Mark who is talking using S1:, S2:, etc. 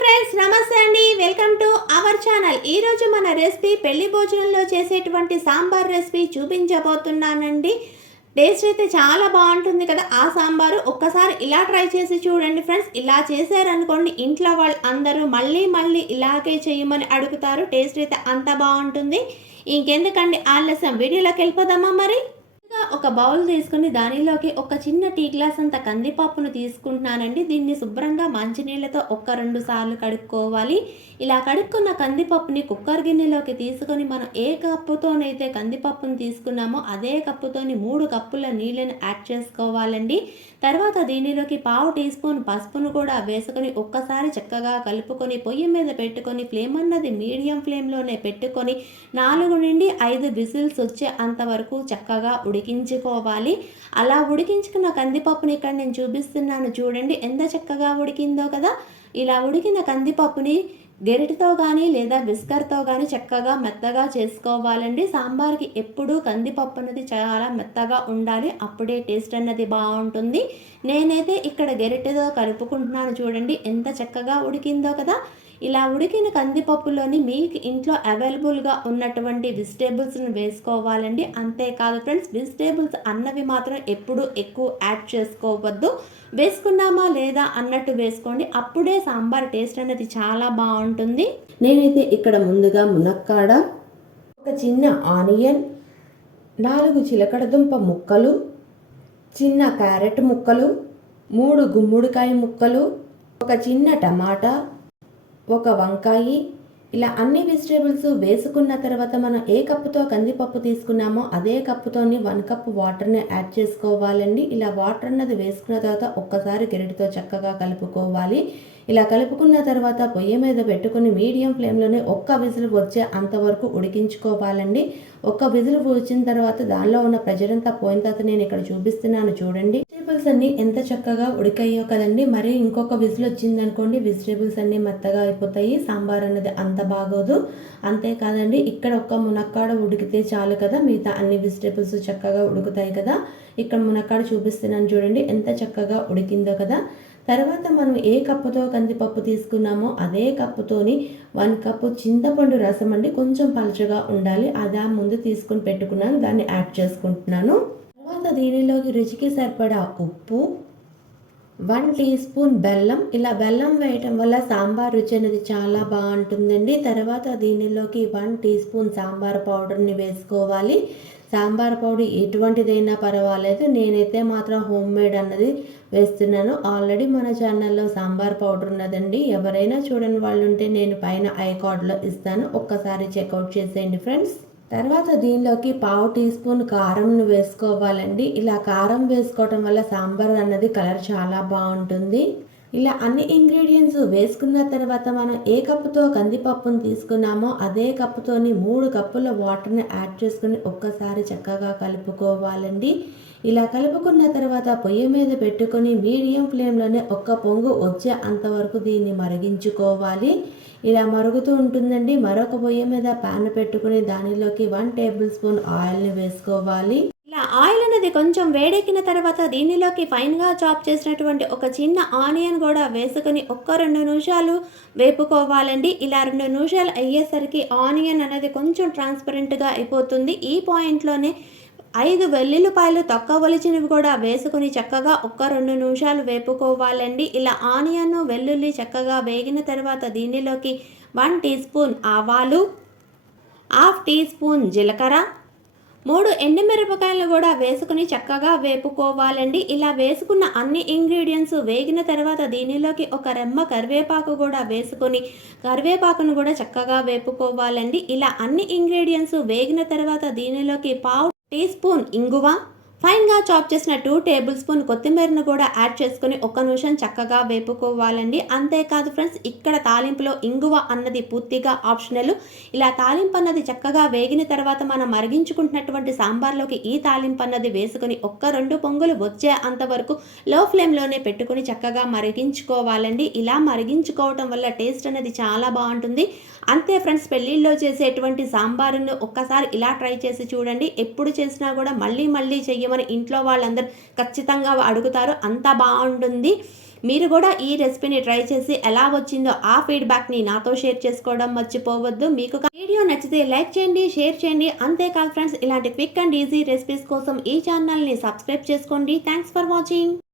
S1: Friends నమస్తే అండి. Welcome to our channel ఈరోజు మన రెసిపీ పెళ్ళి భోజనంలో చేసేటువంటి సాంబార్ రెసిపీ చూపించబోతున్నానండి. టేస్ట్ అయితే చాలా బాగుంటుంది కదా ఆ సాంబారు ఒక్కసారి ఇలా ట్రై చేసి చూడండి ఫ్రెండ్స్ ఇలా చేశారనుకోండి ఇంట్లో వాళ్ళు అందరూ మళ్ళీ మళ్ళీ ఇలాగే చేయమని అడుగుతారు. టేస్ట్ అయితే అంత బాగుంటుంది. ఇంకెందుకండి ఆలస్యం? వీడియోలోకి వెళ్ళిపోదామా మరి? ఒక బౌల్ తీసుకుని దానిలోకి ఒక చిన్న టీ గ్లాస్ అంత కందిపప్పును తీసుకుంటున్నానండి. దీన్ని శుభ్రంగా మంచినీళ్ళతో ఒక్క రెండు సార్లు కడుక్కోవాలి. ఇలా కడుక్కున్న కందిపప్పుని కుక్కర్ గిన్నెలోకి తీసుకొని మనం ఏ కప్పుతోనైతే కందిపప్పును తీసుకున్నామో అదే కప్పుతోని మూడు కప్పుల నీళ్ళని యాడ్ చేసుకోవాలండి. తర్వాత దీనిలోకి పావు టీ స్పూన్ పసుపును కూడా వేసుకొని ఒక్కసారి చక్కగా కలుపుకొని పొయ్యి మీద పెట్టుకొని ఫ్లేమ్ అన్నది మీడియం ఫ్లేమ్లోనే పెట్టుకొని నాలుగు నుండి ఐదు విజిల్స్ వచ్చే అంతవరకు చక్కగా ఉడికించుకోవాలి. అలా ఉడికించుకున్న కందిపప్పుని ఇక్కడ నేను చూపిస్తున్నాను చూడండి. ఎంత చక్కగా ఉడికిందో కదా? ఇలా ఉడికిన కందిపప్పుని గెరిటితో కానీ లేదా విస్కర్తో కానీ చక్కగా మెత్తగా చేసుకోవాలండి. సాంబార్కి ఎప్పుడూ కందిపప్పు అనేది చాలా మెత్తగా ఉండాలి. అప్పుడే టేస్ట్ అన్నది బాగుంటుంది. నేనైతే ఇక్కడ గెరిటితో కలుపుకుంటున్నాను చూడండి. ఎంత చక్కగా ఉడికిందో కదా? ఇలా ఉడికిన కందిపప్పులోని మీకు ఇంట్లో అవైలబుల్గా ఉన్నటువంటి వెజిటేబుల్స్ని వేసుకోవాలండి. అంతేకాదు ఫ్రెండ్స్ వెజిటేబుల్స్ అన్నవి మాత్రం ఎప్పుడు ఎక్కువ యాడ్ చేసుకోవద్దు. వేసుకున్నామా లేదా అన్నట్టు వేసుకోండి. అప్పుడే సాంబార్ టేస్ట్ అనేది చాలా బాగుంటుంది. నేనైతే ఇక్కడ ముందుగా మునక్కాడ ఒక చిన్న ఆనియన్ నాలుగు చిలకడదుంప ముక్కలు చిన్న క్యారెట్ ముక్కలు మూడు గుమ్మడికాయ ముక్కలు ఒక చిన్న టమాటా ఒక వంకాయ ఇలా అన్ని వెజిటేబుల్స్ వేసుకున్న తర్వాత మనం ఏ కప్పుతో కందిపప్పు తీసుకున్నామో అదే కప్పుతోని వన్ కప్ వాటర్ని యాడ్ చేసుకోవాలండి. ఇలా వాటర్ అన్నది వేసుకున్న తర్వాత ఒక్కసారి గెరటితో చక్కగా కలుపుకోవాలి. ఇలా కలుపుకున్న తర్వాత పొయ్యి మీద పెట్టుకుని మీడియం ఫ్లేమ్లోనే ఒక్క విజిల్ వచ్చే అంతవరకు ఉడికించుకోవాలండి. ఒక్క విజిల్ వచ్చిన తర్వాత దానిలో ఉన్న ప్రెజర్ అంతా పోయిన తర్వాత నేను ఇక్కడ చూపిస్తున్నాను చూడండి. వెజిటేబుల్స్ అన్ని ఎంత చక్కగా ఉడికయ్యో కదండి మరి ఇంకొక విజిల్ వచ్చింది అనుకోండి వెజిటేబుల్స్ అన్ని మెత్తగా అయిపోతాయి సాంబార్ అన్నది అంత బాగోదు. అంతేకాదండి ఇక్కడ ఒక్క మునక్కాడ ఉడికితే చాలు కదా మిగతా అన్ని వెజిటేబుల్స్ చక్కగా ఉడుకుతాయి కదా. ఇక్కడ మునక్కాడ చూపిస్తున్నాను చూడండి ఎంత చక్కగా ఉడికిందో కదా. తర్వాత మనం ఏ కప్పుతో కందిపప్పు తీసుకున్నామో అదే కప్పుతోని వన్ కప్పు చింతపండు రసం అండి కొంచెం పలుచగా ఉండాలి. అదా ముందు తీసుకుని పెట్టుకున్నాను దాన్ని యాడ్ చేసుకుంటున్నాను. తర్వాత దీనిలోకి రుచికి సరిపడా ఉప్పు వన్ టీ స్పూన్ బెల్లం. ఇలా బెల్లం వేయటం వల్ల సాంబార్ రుచి అనేది చాలా బాగుంటుందండి. తర్వాత దీనిలోకి వన్ టీ స్పూన్ సాంబార్ పౌడర్ని వేసుకోవాలి. సాంబార్ పౌడర్ ఎటువంటిదైనా పర్వాలేదు. నేనైతే మాత్రం హోమ్ మేడ్ అన్నది వేస్తున్నాను. ఆల్రెడీ మన ఛానల్లో సాంబార్ పౌడర్ ఉన్నదండి. ఎవరైనా చూడని వాళ్ళు ఉంటే నేను పైన ఐ కార్డ్లో ఇస్తాను. ఒక్కసారి చెక్అవుట్ చేసేయండి ఫ్రెండ్స్. తర్వాత దీనిలోకి పావు టీ స్పూన్ కారంను వేసుకోవాలండి. ఇలా కారం వేసుకోవటం వల్ల సాంబార్ అన్నది కలర్ చాలా బాగుంటుంది. ఇలా అన్ని ఇంగ్రీడియంట్స్ వేసుకున్న తర్వాత మనం ఏ కప్పుతో కందిపప్పును తీసుకున్నామో అదే కప్పుతోని మూడు కప్పుల వాటర్ని యాడ్ చేసుకుని ఒక్కసారి చక్కగా కలుపుకోవాలండి. ఇలా కలుపుకున్న తర్వాత పొయ్యి మీద పెట్టుకొని మీడియం ఫ్లేమ్లోనే ఒక్క పొంగు వచ్చే అంతవరకు దీన్ని మరిగించుకోవాలి. ఇలా మరుగుతూ ఉంటుందండి. మరొక పొయ్యి మీద పాన్ పెట్టుకుని దానిలోకి వన్ టేబుల్ స్పూన్ ఆయిల్ని వేసుకోవాలి. ఇలా ఆయిల్ అనేది కొంచెం వేడెక్కిన తర్వాత దీనిలోకి ఫైన్గా చాప్ చేసినటువంటి ఒక చిన్న ఆనియన్ కూడా వేసుకొని ఒక్క రెండు నిమిషాలు వేపుకోవాలండి. ఇలా రెండు నిమిషాలు అయ్యేసరికి ఆనియన్ అనేది కొంచెం ట్రాన్స్పరెంట్గా అయిపోతుంది. ఈ పాయింట్లోనే ఐదు వెల్లుల్లిపాయలు తొక్కవలిచినవి కూడా వేసుకుని చక్కగా ఒక్క రెండు నిమిషాలు వేపుకోవాలండి. ఇలా ఆనియన్ వెల్లుల్లి చక్కగా వేగిన తర్వాత దీనిలోకి వన్ టీ స్పూన్ ఆవాలు హాఫ్ టీ స్పూన్ జీలకర్ర మూడు ఎండుమిరపకాయలు కూడా వేసుకుని చక్కగా వేపుకోవాలండి. ఇలా వేసుకున్న అన్ని ఇంగ్రీడియంట్స్ వేగిన తర్వాత దీనిలోకి ఒక రెమ్మ కరివేపాకు కూడా వేసుకొని కరివేపాకును కూడా చక్కగా వేపుకోవాలండి. ఇలా అన్ని ఇంగ్రీడియంట్స్ వేగిన తర్వాత దీనిలోకి పావు టీ స్పూన్ ఇంగువ ఫైన్గా చాప్ చేసిన టూ టేబుల్ స్పూన్ కొత్తిమీరను కూడా యాడ్ చేసుకుని ఒక నిమిషం చక్కగా వేపుకోవాలండి. అంతేకాదు ఫ్రెండ్స్ ఇక్కడ తాలింపులో ఇంగువ అన్నది పూర్తిగా ఆప్షనల్. ఇలా తాలింపు అన్నది చక్కగా వేగిన తర్వాత మనం మరిగించుకుంటున్నటువంటి సాంబార్లోకి ఈ తాలింపు అన్నది వేసుకుని ఒక్క రెండు పొంగులు వచ్చే అంతవరకు లో ఫ్లేమ్లోనే పెట్టుకుని చక్కగా మరిగించుకోవాలండి. ఇలా మరిగించుకోవటం వల్ల టేస్ట్ అనేది చాలా బాగుంటుంది. అంతే ఫ్రెండ్స్ పెళ్ళిళ్ళలో చేసేటువంటి సాంబారును ఒక్కసారి ఇలా ట్రై చేసి చూడండి. ఎప్పుడు చేసినా కూడా మళ్ళీ మళ్ళీ చెయ్యమని ఇంట్లో వాళ్ళందరూ ఖచ్చితంగా అడుగుతారు. అంత బాగుంటుంది. మీరు కూడా ఈ రెసిపీని ట్రై చేసి ఎలా వచ్చిందో ఆ ఫీడ్బ్యాక్ని నాతో షేర్ చేసుకోవడం మర్చిపోవద్దు. మీకు వీడియో నచ్చితే లైక్ చేయండి షేర్ చేయండి. అంతేకాదు ఫ్రెండ్స్ ఇలాంటి క్విక్ అండ్ ఈజీ రెసిపీస్ కోసం ఈ ఛానల్ని సబ్స్క్రైబ్ చేసుకోండి. Thanks for watching.